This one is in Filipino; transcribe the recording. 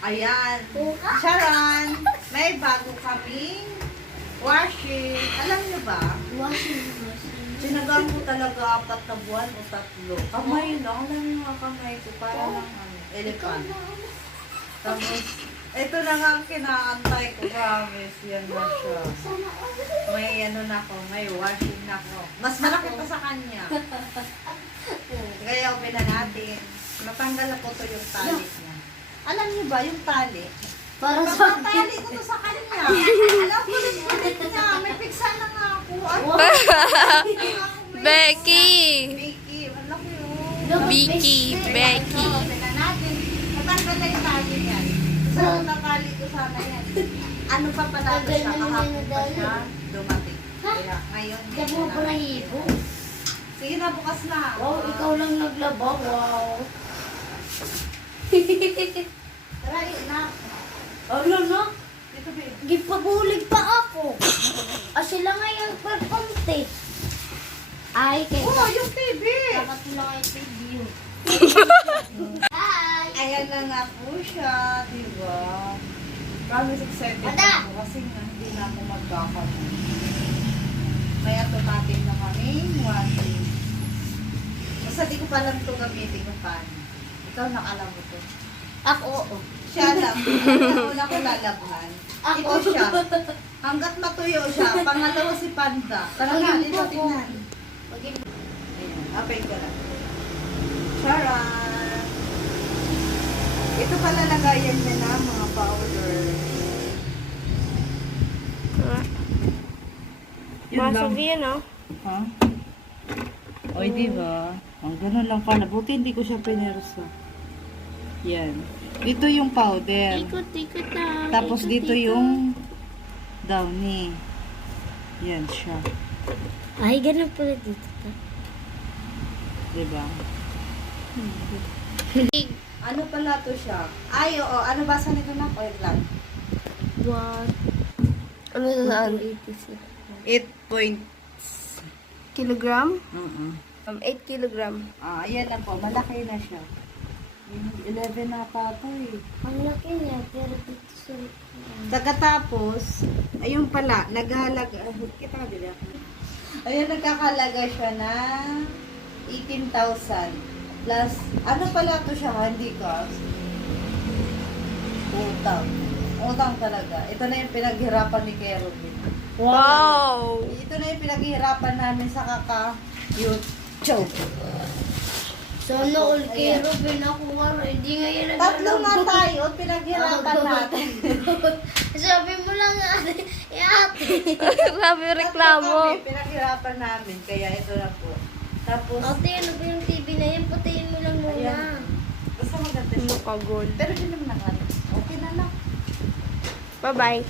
Ayan. Sharon, may bago kaming washing. Alam niyo ba? Washing. Sinagang ko talaga 4 na buwan o 3. Kamay lang. Alam niyo mga kamay ko. Para lang elephant. Tapos, ito na nga ang kinaantay ko. Promise. Yan na siya. May ano na ako. May washing na ako. Mas malaki pa sa kanya. Kaya open na natin. Natanggal na po to yung tali niya. Alam niyo ba yung tali? Para sa Tali ko to sa kanya. Alam ko ulit niya. May piksa na nga ako. Becky! Becky. Alam ko yun. Becky. Becky. Open na natin. Natanggal na yung tali niyan. Sa natali ko sana yan. Ano pa pala ito siya? Kahapon pa siya dumating. Kaya ngayon. Diyan mo pa nahibo. Sige na, bukas na. Wow, ikaw lang naglaba. Wow. Tara, yun na. Ano na? Dito, babe. Gipabulig pa ako. Sila nga yung perpante. Ay, kaya Oh, yung TV. dapat sila nga yung video. Hi! Ayan na nga po siya, diba? Promise excited Ada! ako kasi nga hindi na ako magkakaroon. May automatic na kami, washing. Basta di ko pa lang ito gamitin kung paano. Ikaw nakalam mo to. Ako, oo. Siya lang. Ang una ko lalabhan. Ako. Ito siya. Hanggat matuyo siya. Pangalawa si Panda. Tara nga, Maging dito po. tingnan. Maging Ayan, apay ko lang. Charan! Ito pala lagayan niya na mga powder. Masog yan, oh. Ha? Oy, diba? Ang ganun lang pala. Buti hindi ko siya pinersa. Yan. Dito yung powder. Ikot na. Tapos dito yung downy. Yan siya. Ay, ganun pala dito. Diba? Ano pala to siya? Ay, oo. Ano basa nito na? Wait lang. What? Ano saan? 8 point. Kilogram? 8 Uh-uh. kilogram. Ah, ayan na po. Malaki na siya. 11 na pa po eh. Ang laki niya, pero dito sa... Pagkatapos, ayun pala, naghahalaga, kita ka dila. Ayun, nagkakalaga siya na 18,000 plus, ano pala to siya, handicap? Utang. Utang talaga. Ito na yung pinaghirapan ni Kerubin. Wow! Ito na yung pinaghirapan namin sa kaka-YouTube. Sana all kay Ruben ako nga, hindi nga yan Tatlo nga tayo at pinaghirapan natin. Sabi mo lang ate, ate. Sabi reklamo. Tatlo kami, pinaghirapan namin, kaya ito na po. Tapos, Ate, ano ba yung TV na yan? Patayin mo lang muna. ayan. Basta maganda siya. Mukha gold. Pero di naman naman. Okay na lang. Bye-bye.